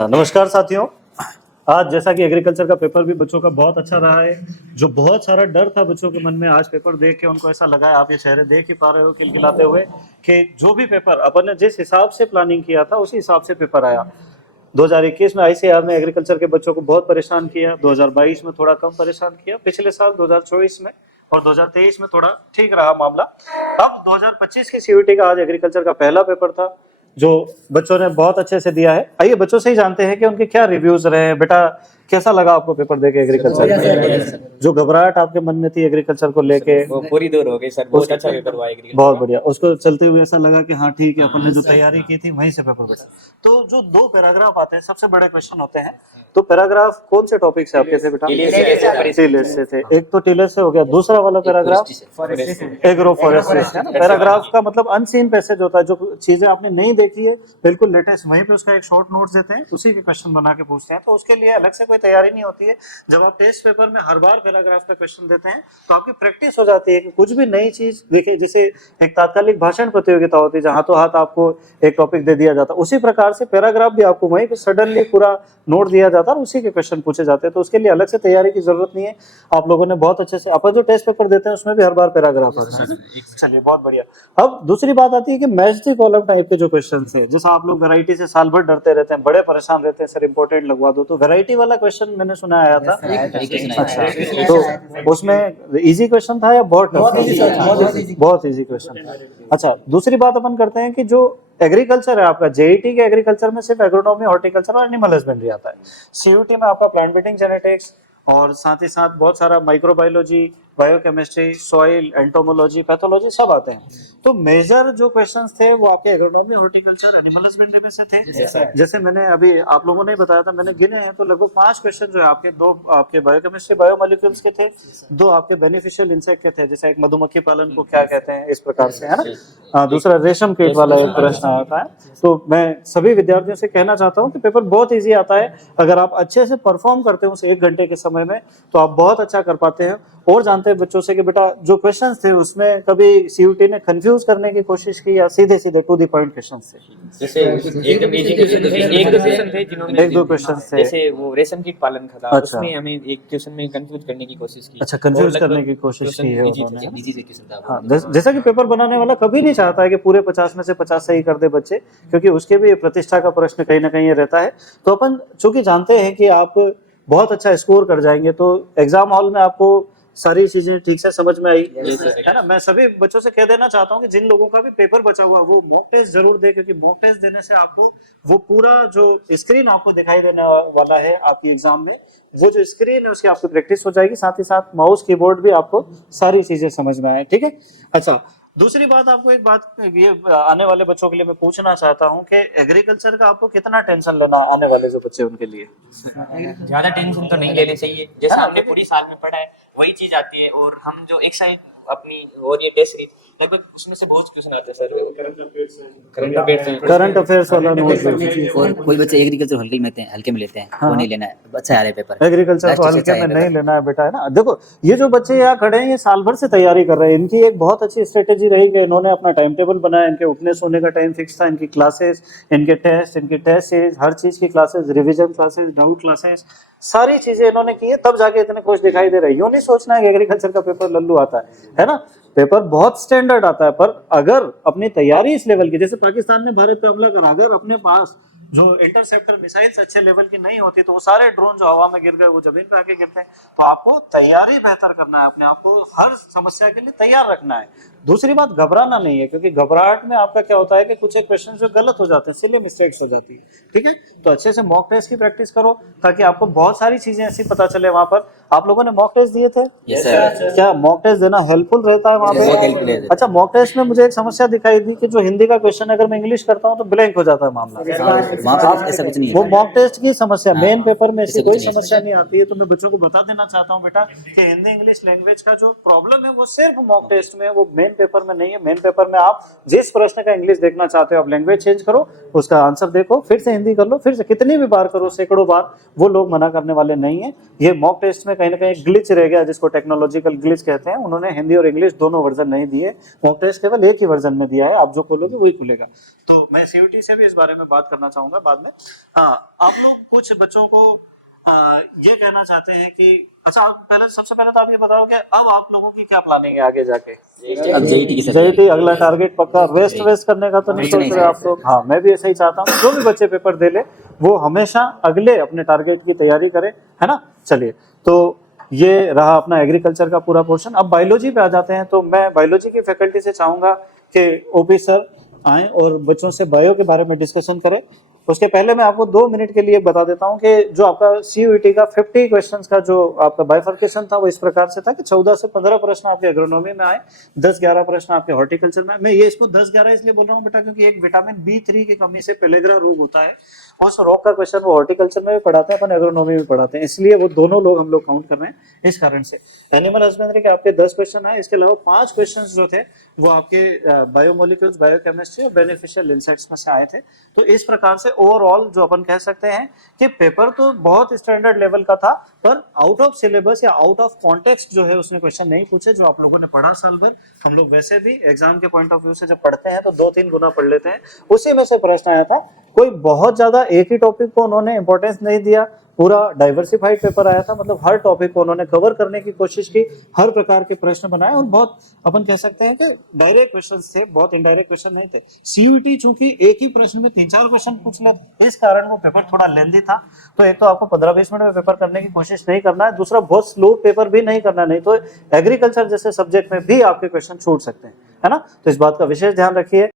नमस्कार साथियों। आज जैसा कि एग्रीकल्चर का पेपर भी बच्चों का बहुत अच्छा रहा है, जो बहुत सारा डर था बच्चों के मन में, आज पेपर देख के उनको ऐसा लगा है, आप ये चेहरे देख ही पा रहे हो खिलखिलाते हुए, कि जो भी पेपर अपन ने जिस हिसाब से प्लानिंग किया था उसी हिसाब से पेपर आया। 2021 में आईसीएआर ने एग्रीकल्चर के बच्चों को बहुत परेशान किया, 2022 में थोड़ा कम परेशान किया, पिछले साल 2024 में और 2023 में थोड़ा ठीक रहा मामला। अब 2025 की सीयूईटी का आज एग्रीकल्चर का पहला पेपर था, जो बच्चों ने बहुत अच्छे से दिया है। आइए बच्चों से ही जानते हैं कि उनके क्या रिव्यूज रहे। बेटा, कैसा लगा आपको पेपर देके एग्रीकल्चर? जो घबराहट आपके मन में थी एग्रीकल्चर को लेके वो पूरी दूर हो गई सर। बहुत अच्छा पेपर हुआ एग्रीकल्चर। बहुत बढ़िया। उसको चलते हुए ऐसा लगा कि हाँ ठीक है, अपन ने जो तैयारी की थी वहीं से पेपर बचा। तो जो दो पैराग्राफ आते हैं, सबसे बड़े क्वेश्चन होते हैं। तो पैराग्राफ कौन से टॉपिक से आपके थे बेटा? टिलेस से थे। एक तो टिलेस से हो गया, दूसरा वाला पैराग्राफ एग्रो फॉरेस्ट्री से। पैराग्राफ का मतलब अनसीन पैसेज होता है, जो चीजें आपने नहीं देखी है बिल्कुल लेटेस्ट, वहीं पे उसका एक शॉर्ट नोट देते हैं, उसी के क्वेश्चन बना के पूछते हैं। तो उसके लिए अलग से कोई तैयारी नहीं होती है। जब आप टेस्ट पेपर में हर बार पैराग्राफ का क्वेश्चन देते हैं तो आपकी प्रैक्टिस हो जाती है कि कुछ भी नई चीज देखिए। जैसे एक तात्कालिक भाषण प्रतियोगिता होती है जहां तो हाथ आपको एक टॉपिक दे दिया जाता है, उसी प्रकार से पैराग्राफ भी आपको वहीं पे सडनली पूरा नोट दिया जाता है और उसी के क्वेश्चन पूछे जाते हैं। तो उसके लिए अलग से तैयारी की जरूरत नहीं है। आप लोगों ने बहुत अच्छे से, अपन जो टेस्ट पेपर देते हैं उसमें भी हर बार पैराग्राफ आता है। चलिए बहुत बढ़िया। अब दूसरी बात आती है कि मैच द कॉलम टाइप के जो क्वेश्चन है, जैसा आप लोग वैरायटी से साल भर डरते रहते हैं, बड़े परेशान रहते हैं सर इंपॉर्टेंट लगवा दो, तो वैरायटी वाला क्वेश्चन मैंने सुना आया था। अच्छा, तो उसमें इजी क्वेश्चन था या बहुत टफ? बहुत इजी क्वेश्चन। अच्छा, दूसरी बात अपन करते हैं कि जो एग्रीकल्चर है आपका, जेईटी के एग्रीकल्चर में सिर्फ एग्रोनॉमी, हॉर्टिकल्चर और एनिमल हस्बेंड्री आता है। सीयूटी में आपका प्लांट ब्रीडिंग, जेनेटिक्स और साथ ही साथ बहुत सारा microbiology, biochemistry, soil, entomology, pathology सब आते हैं। तो मेजर जो क्वेश्चंस थे वो आपके एग्रोनॉमी, हॉर्टिकल्चर, एनिमल हस्बेंड्री में से थे। जैसे मैंने अभी आप लोगों ने बताया था, मैंने गिने हैं तो लगभग 5 क्वेश्चन जो है आपके, 2 आपके बायोकेमिस्ट्री, बायोमोलिक्यूल्स के थे, 2 आपके बेनिफिशियल इंसेक्ट के थे, जैसे एक मधुमक्खी पालन को क्या कहते हैं, इस प्रकार से, है ना। दूसरा रेशम कीट वाला एक प्रश्न आता है। तो मैं सभी विद्यार्थियों से कहना चाहता हूँ कि पेपर बहुत ईजी आता है। अगर आप अच्छे से परफॉर्म करते हो उस 1 घंटे के समय में तो आप बहुत अच्छा कर पाते हैं। और जानते हैं बच्चों से कि बेटा जो क्वेश्चंस थे उसमें कभी सीयूटी ने कंफ्यूज करने की कोशिश की या सीधे सीधे टू द पॉइंट क्वेश्चंस थे? जैसे एकदम इजी क्वेश्चन थे, 1-2 क्वेश्चन थे जिन्होंने 1-2 क्वेश्चंस थे। जैसे वो रेशम कीट पालन का था। अच्छा। उसमें हमें एक क्वेश्चन में कंफ्यूज करने की कोशिश की। अच्छा, कंफ्यूज करने की कोशिश की है उन्होंने। इजी से क्वेश्चन था। हाँ, जैसा कि पेपर बनाने वाला कभी नहीं चाहता है कि पूरे 50 में से 50 सही कर दे बच्चे, क्योंकि उसके भी प्रतिष्ठा का प्रश्न कहीं ना कहीं रहता है। तो अपन चूंकि जानते हैं कि आप बहुत अच्छा स्कोर कर जाएंगे, तो एग्जाम हॉल में आपको सारी चीजें ठीक से समझ में आई है ना। मैं सभी बच्चों से कह देना चाहता हूँ कि जिन लोगों का भी पेपर बचा हुआ वो मॉक टेस्ट जरूर दे, क्योंकि मॉक टेस्ट देने से आपको वो पूरा जो स्क्रीन आपको दिखाई देने वाला है आपकी एग्जाम में, वो जो स्क्रीन है उसकी आपको प्रैक्टिस हो जाएगी, साथ ही साथ माउस कीबोर्ड भी आपको सारी चीजें समझ में आए। ठीक है। अच्छा, दूसरी बात, आपको एक बात ये आने वाले बच्चों के लिए मैं पूछना चाहता हूँ कि एग्रीकल्चर का आपको कितना टेंशन लेना आने वाले जो बच्चे उनके लिए? ज्यादा टेंशन तो नहीं लेने चाहिए। जैसा हमने पूरी साल में पढ़ा है वही चीज आती है। और हम जो एक साइड अपनी और ये टेस्ट सीरीज लगभग उसमें से बहुत क्वेश्चन आते हैं सर। करंट अफेयर्स वाला नोट। और कोई बच्चे एग्रीकल्चर हल्के में लेते हैं, वो नहीं लेना है। अच्छा आ रहा है पेपर, एग्रीकल्चर को हल्के में नहीं लेना है बेटा, है ना। देखो ये जो बच्चे यहाँ खड़े हैं ये साल भर से तैयारी कर रहे हैं। इनकी एक बहुत अच्छी स्ट्रेटेजी रही कि इन्होंने अपना टाइम टेबल बनाया, इनके उठने सोने का टाइम फिक्स था, इनकी क्लासेस, इनके टेस्ट सीरीज, हर चीज की classes, revision classes, doubt classes, सारी चीजें इन्होंने की है, तब जाके इतने खुश दिखाई दे रहे हैं। यूं नहीं सोचना है कि एग्रीकल्चर का पेपर लल्लू आता है ना। पेपर बहुत स्टैंडर्ड आता है, पर अगर अपनी तैयारी इस लेवल की, जैसे पाकिस्तान ने भारत पे हमला करा, अगर अपने पास जो इंटरसेप्टर मिसाइल्स अच्छे लेवल की नहीं होती तो वो सारे ड्रोन जो हवा में गिर गए वो जमीन पे आके गिरते हैं। तो आपको तैयारी बेहतर करना है, अपने आप को हर समस्या के लिए तैयार रखना है। दूसरी बात, घबराना नहीं है, क्योंकि घबराहट में आपका क्या होता है कि कुछ एक क्वेश्चन जो गलत हो जाते हैं, सिली मिस्टेक्स हो जाती है। ठीक है। तो अच्छे से मॉक टेस्ट की प्रैक्टिस करो ताकि आपको बहुत सारी चीजें ऐसी पता चले वहां पर। आप लोगों ने मॉक टेस्ट दिए थे? Yes sir. क्या मॉक टेस्ट देना हेल्पफुल रहता है वहां पे? अच्छा, मॉक टेस्ट में मुझे एक समस्या दिखाई दी कि जो हिंदी का क्वेश्चन अगर मैं इंग्लिश करता हूँ तो ब्लैंक हो जाता है मामला। ऐसा कुछ नहीं है, वो मॉक टेस्ट की समस्या, मेन पेपर में ऐसी कोई समस्या नहीं आती है। तो मैं बच्चों को बता देना चाहता हूँ बेटा कि हिंदी इंग्लिश लैंग्वेज का जो प्रॉब्लम है वो सिर्फ मॉक टेस्ट में है, वो मेन पेपर में नहीं है। मेन पेपर में आप जिस प्रश्न का इंग्लिश देखना चाहते हो आप लैंग्वेज चेंज करो, उसका आंसर देखो, फिर से हिंदी कर लो, फिर से कितनी भी बार करो, सैकड़ों बार, वो लोग मना करने वाले नहीं है। ये मॉक टेस्ट में कहीं ना कहीं ग्लिच रह गया, जिसको टेक्नोलॉजिकल ग्लिच कहते हैं। उन्होंने हिंदी और इंग्लिश दोनों वर्जन नहीं दिए, मॉक टेस्ट केवल एक ही वर्जन में दिया है। आप जो खोलोगे वही खुलेगा। तो मैं सीयूटी से भी इस बारे में बात करना चाहूंगा। बताऊंगा बाद में। आप लोग कुछ बच्चों को ये कहना चाहते हैं कि अच्छा, आप पहले सबसे पहले तो आप ये बताओ कि अब आप लोगों की क्या प्लानिंग है आगे जाके? अब जेईटी की जेईटी अगला टारगेट पक्का, वेस्ट करने का तो नहीं सोच रहे आप लोग? हाँ, मैं भी ऐसा ही चाहता हूँ, जो भी बच्चे पेपर दे ले वो हमेशा अगले अपने टारगेट की तैयारी करे, है ना। चलिए, तो ये रहा अपना एग्रीकल्चर का पूरा पोर्शन। अब बायोलॉजी पे आ जाते हैं, तो मैं बायोलॉजी की फैकल्टी से चाहूंगा कि ओपी सर आए और बच्चों से बायो के बारे में डिस्कशन करें। उसके पहले मैं आपको 2 मिनट के लिए बता देता हूं कि जो आपका सीयूईटी का 50 क्वेश्चंस का जो आपका बाइफर्केशन था वो इस प्रकार से था कि 14 से 15 प्रश्न आपके एग्रोनॉमी में आए, 10-11 प्रश्न आपके हॉर्टिकल्चर में। मैं ये इसको 10-11 इसलिए बोल रहा हूँ बेटा, क्योंकि एक विटामिन B3 की कमी से पेलेग्रा रोग होता है, उस रोग का क्वेश्चन वो हॉर्टिकल्चर में भी पढ़ाते हैं, अपन एग्रोनॉमी में पढ़ाते हैं, इसलिए वो दोनों लोग हम लोग काउंट कर रहे हैं इस कारण से। एनिमल हस्बेंड्री के आपके 10 क्वेश्चन आए, इसके अलावा 5 क्वेश्चन जो थे वो आपके बायोमोलिक्यूल्स, बायोकेमिस्ट्री और बेनिफिशियल इंसेक्ट्स में से आए थे। तो इस प्रकार से ओवरऑल जो अपन कह सकते हैं कि पेपर तो बहुत स्टैंडर्ड लेवल का था, पर आउट ऑफ सिलेबस या आउट ऑफ कॉन्टेक्स्ट जो है उसने क्वेश्चन नहीं पूछे, जो आप लोगों ने पढ़ा साल भर। हम लोग वैसे भी एग्जाम के पॉइंट ऑफ व्यू से जब पढ़ते हैं तो 2-3 गुना पढ़ लेते हैं, उसी में से प्रश्न आया था। कोई बहुत ज्यादा एक ही टॉपिक को उन्होंने इंपॉर्टेंस नहीं दिया, पूरा डाइवर्सिफाइड पेपर आया था, मतलब हर टॉपिक को उन्होंने कवर करने की कोशिश की, हर प्रकार के प्रश्न बनाए, और बहुत अपन कह सकते हैं कि डायरेक्ट क्वेश्चंस थे, बहुत इनडायरेक्ट क्वेश्चन नहीं थे। सीयूईटी चूंकि एक ही प्रश्न में 3-4 क्वेश्चन पूछ ले, इस कारण वो पेपर थोड़ा लेंथी था। तो एक तो आपको 15-20 मिनट में पेपर करने की कोशिश नहीं करना है, दूसरा बहुत स्लो पेपर भी नहीं करना, नहीं तो एग्रीकल्चर जैसे सब्जेक्ट में भी आपके क्वेश्चन छूट सकते हैं, है ना। तो इस बात का विशेष ध्यान रखिए।